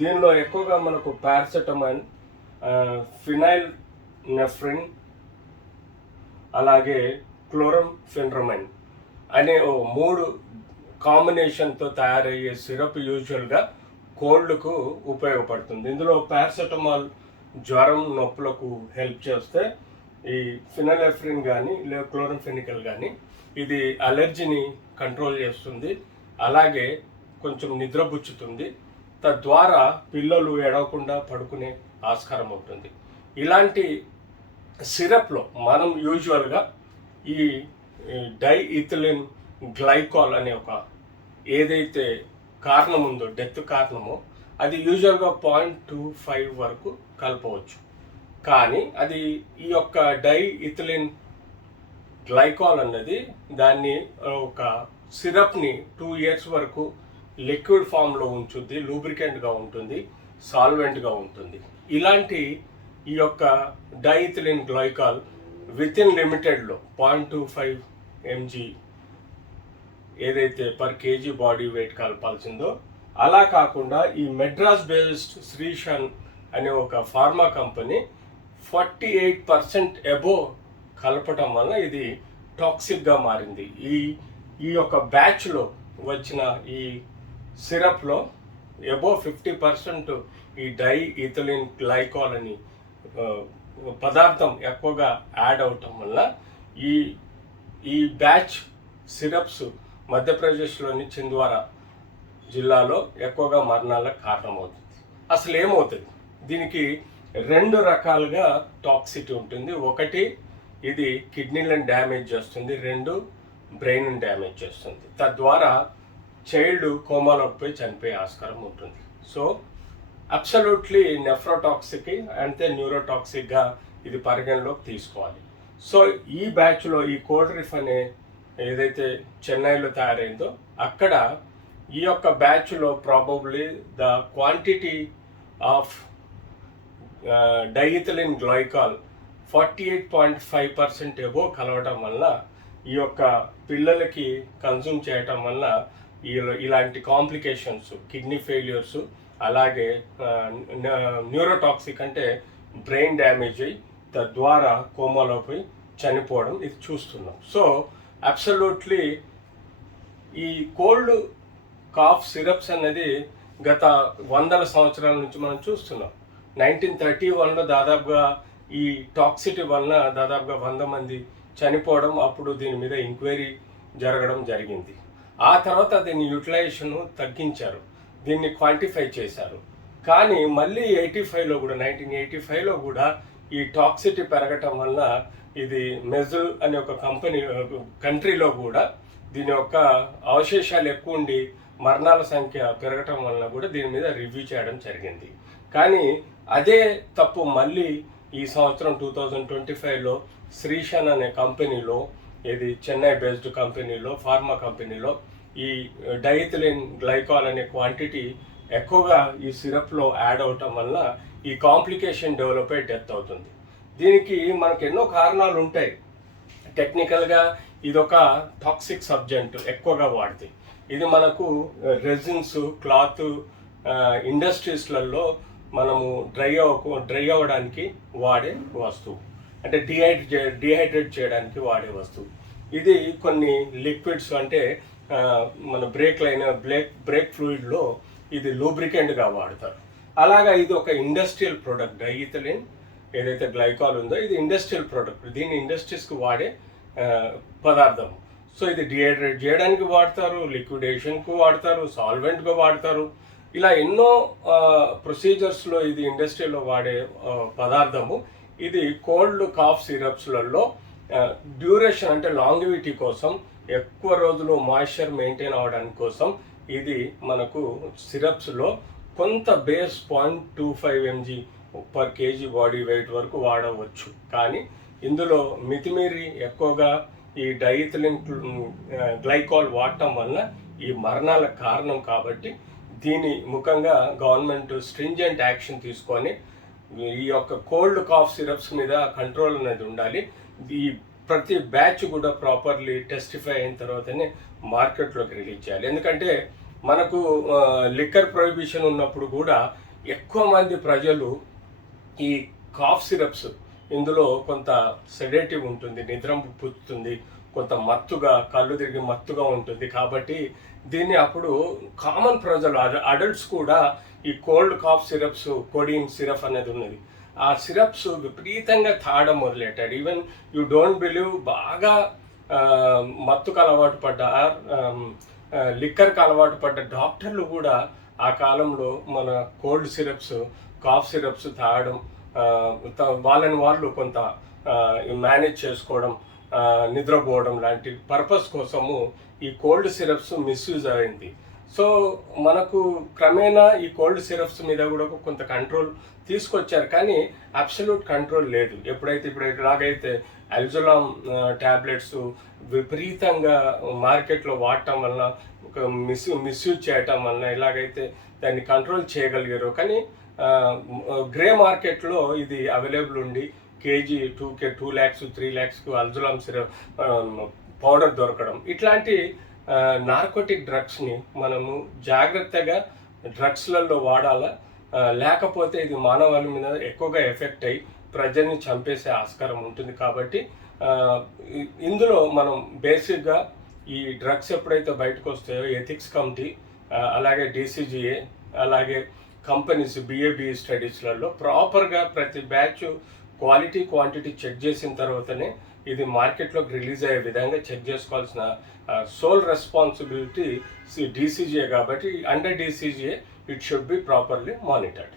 దీనిలో ఎక్కువగా మనకు పారాసెటమాల్, ఫినైల్ నెఫ్రిన్, అలాగే క్లోరంఫెన్రమైన్ అనే ఓ 3 కాంబినేషన్తో తయారయ్యే సిరప్ యూజువల్గా కోల్డ్కు ఉపయోగపడుతుంది. ఇందులో పారాసెటమాల్ జ్వరం నొప్పులకు హెల్ప్ చేస్తే, ఈ ఫినైలెఫ్రిన్ కానీ లేదా క్లోరంఫెనికల్ కానీ ఇది అలర్జీని కంట్రోల్ చేస్తుంది, అలాగే కొంచెం నిద్రపుచ్చుతుంది. తద్వారా పిల్లలు ఎడవకుండా పడుకునే ఆస్కారం ఉంటుంది. ఇలాంటి సిరప్లో మనం యూజువల్గా ఈ డైఇథిలిన్ గ్లైకాల్ అనే ఒక ఏదైతే కారణం ఉందో, డెత్ కారణమో, అది యూజువల్గా 0.25 వరకు కలపవచ్చు. కానీ అది ఈ యొక్క డైఇథిలిన్ గ్లైకాల్ అన్నది దాన్ని ఒక సిరప్ని 2 years వరకు లిక్విడ్ ఫామ్లో ఉంచుద్ది, లూబ్రికెంట్గా ఉంటుంది, సాల్వెంట్గా ఉంటుంది. ఇలాంటి ఈ యొక్క డైఇథిలిన్ గ్లైకాల్ విత్ ఇన్ లిమిటెడ్లో 0.25 mg ఏదైతే పర్ కేజీ బాడీ వెయిట్ కలపాల్సిందో, అలా కాకుండా ఈ మెడ్రాస్ బేస్డ్ శ్రీషన్ అనే ఒక ఫార్మా కంపెనీ 48% అబోవ్ కలపటం వల్ల ఇది టాక్సిక్గా మారింది. ఈ యొక్క బ్యాచ్లో వచ్చిన ఈ సిరప్లో అబోవ్ 50% ఈ డైఇథిలిన్ గ్లైకాల్ అని పదార్థం ఎక్కువగా యాడ్ అవటం వల్ల ఈ బ్యాచ్ సిరప్స్ మధ్యప్రదేశ్లోని చింద్వారా జిల్లాలో ఎక్కువగా మరణాలకు కారణమవుతుంది. అసలు ఏమవుతుంది? దీనికి 2 రకాలుగా టాక్సిటీ ఉంటుంది. ఒకటి, ఇది కిడ్నీలను డ్యామేజ్ చేస్తుంది. 2, బ్రెయిన్ డ్యామేజ్ చేస్తుంది. తద్వారా చైల్డ్ కోమాలోకి పోయి చనిపోయే ఆస్కారం ఉంటుంది. సో అబ్సల్యూట్లీ నెఫ్రోటాక్సిక్ అంటే న్యూరోటాక్సిక్గా ఇది పరిగణలోకి తీసుకోవాలి. సో ఈ బ్యాచ్లో ఈ కోల్డ్రిఫ్ అనే ఏదైతే చెన్నైలో తయారైందో, అక్కడ ఈ యొక్క బ్యాచ్లో probably the quantity of diethylene glycol 48.5% above కలవటం వల్ల ఈ యొక్క పిల్లలకి కన్జ్యూమ్ చేయటం వల్ల ఇలాంటి కాంప్లికేషన్స్, కిడ్నీ ఫెయిల్యూర్స్, అలాగే న్యూరోటాక్సిక్ అంటే బ్రెయిన్ డ్యామేజ్ అయ్యి తద్వారా కోమాలో పోయి చనిపోవడం ఇది చూస్తున్నాం. సో అబ్సల్యూట్లీ ఈ కోల్డ్ కాఫ్ సిరప్స్ అన్నది గత 100 సంవత్సరాల నుంచి మనం చూస్తున్నాం. 1931లో దాదాపుగా ఈ టాక్సిటీ వలన దాదాపుగా 100 మంది చనిపోవడం, అప్పుడు దీని మీద ఎంక్వైరీ జరగడం జరిగింది. ఆ తర్వాత దీని యూటిలైజేషన్ తగ్గించారు, దీన్ని క్వాంటిఫై చేశారు. కానీ మళ్ళీ 1985లో కూడా ఈ టాక్సిటీ పెరగటం వల్ల ఇది మెజుల్ అనే ఒక కంట్రీలో కూడా దీని యొక్క అవశేషాలు ఎక్కువ ఉండి మరణాల సంఖ్య పెరగటం వలన కూడా దీని మీద రివ్యూ చేయడం జరిగింది. కానీ అదే తప్పు మళ్ళీ ఈ సంవత్సరం 2025లో శ్రీషన్ అనే కంపెనీలో, ఇది చెన్నై బేస్డ్ కంపెనీలో, ఫార్మా కంపెనీలో ఈ డైఇథిలిన్ గ్లైకాల్ అనే క్వాంటిటీ ఎక్కువగా ఈ సిరప్లో యాడ్ అవటం వల్ల ఈ కాంప్లికేషన్ డెవలప్ అయ్యి డెత్ అవుతుంది. దీనికి మనకు ఎన్నో కారణాలు ఉంటాయి. టెక్నికల్గా ఇదొక టాక్సిక్ సబ్జెంట్ ఎక్కువగా వాడితే, ఇది మనకు రెజిన్స్, క్లాత్ ఇండస్ట్రీస్లలో మనము డ్రై అవ్వడానికి వాడే వస్తువు, అంటే డిహైడ్రేట్ చేయడానికి వాడే వస్తువు. ఇది కొన్ని లిక్విడ్స్ అంటే మన బ్రేక్ ఫ్లూయిడ్లో ఇది లూబ్రికెంట్గా వాడతారు. అలాగా ఇది ఒక ఇండస్ట్రియల్ ప్రోడక్ట్. డైఇథిలిన్ ఏదైతే గ్లైకాల్ ఉందో ఇది ఇండస్ట్రియల్ ప్రోడక్ట్, దీన్ని ఇండస్ట్రీస్కి వాడే పదార్థం. సో ఇది డిహైడ్రేట్ చేయడానికి వాడతారు, లిక్విడేషన్కు వాడతారు, సాల్వెంట్గా వాడతారు. ఇలా ఎన్నో ప్రొసీజర్స్లో ఇది ఇండస్ట్రీలో వాడే పదార్థము. ఇది కోల్డ్ కాఫ్ సిరప్స్లలో డ్యూరేషన్ అంటే లాంగివిటీ కోసం, ఎక్కువ రోజులు మాయిశ్చర్ మెయింటైన్ అవ్వడానికి కోసం ఇది మనకు సిరప్స్లో కొంత base 0.25 mg per KG body wait వరకు వాడవచ్చు. కానీ ఇందులో మితిమీరి ఎక్కువగా ఈ డైఇథిలిన్ గ్లైకాల్ వాడటం వల్ల ఈ మరణాలకు కారణం. కాబట్టి దీని ముఖంగా గవర్నమెంట్ స్ట్రింజెంట్ యాక్షన్ తీసుకొని ఈ యొక్క కోల్డ్ కాఫ్ సిరప్స్ మీద కంట్రోల్ అనేది ఉండాలి. ఈ ప్రతి బ్యాచ్ కూడా ప్రాపర్లీ టెస్టిఫై అయిన తర్వాతనే మార్కెట్లోకి రిలీజ్ చేయాలి. ఎందుకంటే మనకు లిక్కర్ ప్రొహిబిషన్ ఉన్నప్పుడు కూడా ఎక్కువ మంది ప్రజలు ఈ కాఫ్ సిరప్స్, ఇందులో కొంత సెడేటివ్ ఉంటుంది, నిద్ర పుచ్చుతుంది, కొంత మత్తుగా, కళ్ళు తిరిగి మత్తుగా ఉంటుంది. కాబట్టి దీన్ని అప్పుడు కామన్ ప్రజలు, అడల్ట్స్ కూడా ఈ cold cough syrups, codeine syrup అనేది ఉన్నది, ఆ సిరప్స్ విపరీతంగా తాగడం మొదలెట్టారు. ఈవెన్ యూ డోంట్ బిలీవ్, బాగా మత్తుకు అలవాటు పడ్డ, లిక్కర్కి అలవాటు పడ్డ డాక్టర్లు కూడా ఆ కాలంలో మన కోల్డ్ సిరప్స్, కాఫ్ సిరప్స్ తాగడం, వాళ్ళని వాళ్ళు కొంత మేనేజ్ చేసుకోవడం, నిద్రపోవడం లాంటి పర్పస్ కోసము ఈ కోల్డ్ సిరప్స్ మిస్యూజ్ అయింది. సో మనకు క్రమేణా ఈ కోల్డ్ సిరప్స్ మీద కూడా కొంత కంట్రోల్ తీసుకొచ్చారు, కానీ అబ్సల్యూట్ కంట్రోల్ లేదు. ఎప్పుడైతే ఇప్పుడు ఇలాగైతే అల్జలామ్ ట్యాబ్లెట్స్ విపరీతంగా మార్కెట్లో వాడటం వలన, మిస్యూజ్ చేయటం వలన ఇలాగైతే దాన్ని కంట్రోల్ చేయగలిగారు. కానీ గ్రే మార్కెట్లో ఇది అవైలబుల్ ఉండి కేజీ 2 lakhs 3 lakhs అల్జలామ్ సిరప్ పౌడర్ దొరకడం, ఇట్లాంటి నార్కోటిక్ డ్రగ్స్ని మనము జాగ్రత్తగా డ్రగ్స్లలో వాడాలా, లేకపోతే ఇది మానవాళి మీద ఎక్కువగా ఎఫెక్ట్ అయ్యి ప్రజల్ని చంపేసే ఆస్కారం ఉంటుంది. కాబట్టి ఇందులో మనం బేసిక్గా ఈ డ్రగ్స్ ఎప్పుడైతే బయటకు వస్తాయో ఎథిక్స్ కమిటీ, అలాగే DCGA, అలాగే కంపెనీస్ BABE స్టడీస్లలో ప్రాపర్గా ప్రతి బ్యాచ్ క్వాలిటీ క్వాంటిటీ చెక్ చేసిన తర్వాతనే ఇది మార్కెట్లోకి రిలీజ్ అయ్యే విధంగా చెక్ చేసుకోవాల్సిన సోల్ రెస్పాన్సిబిలిటీ DCGA. కాబట్టి under DCGA it should be properly monitored.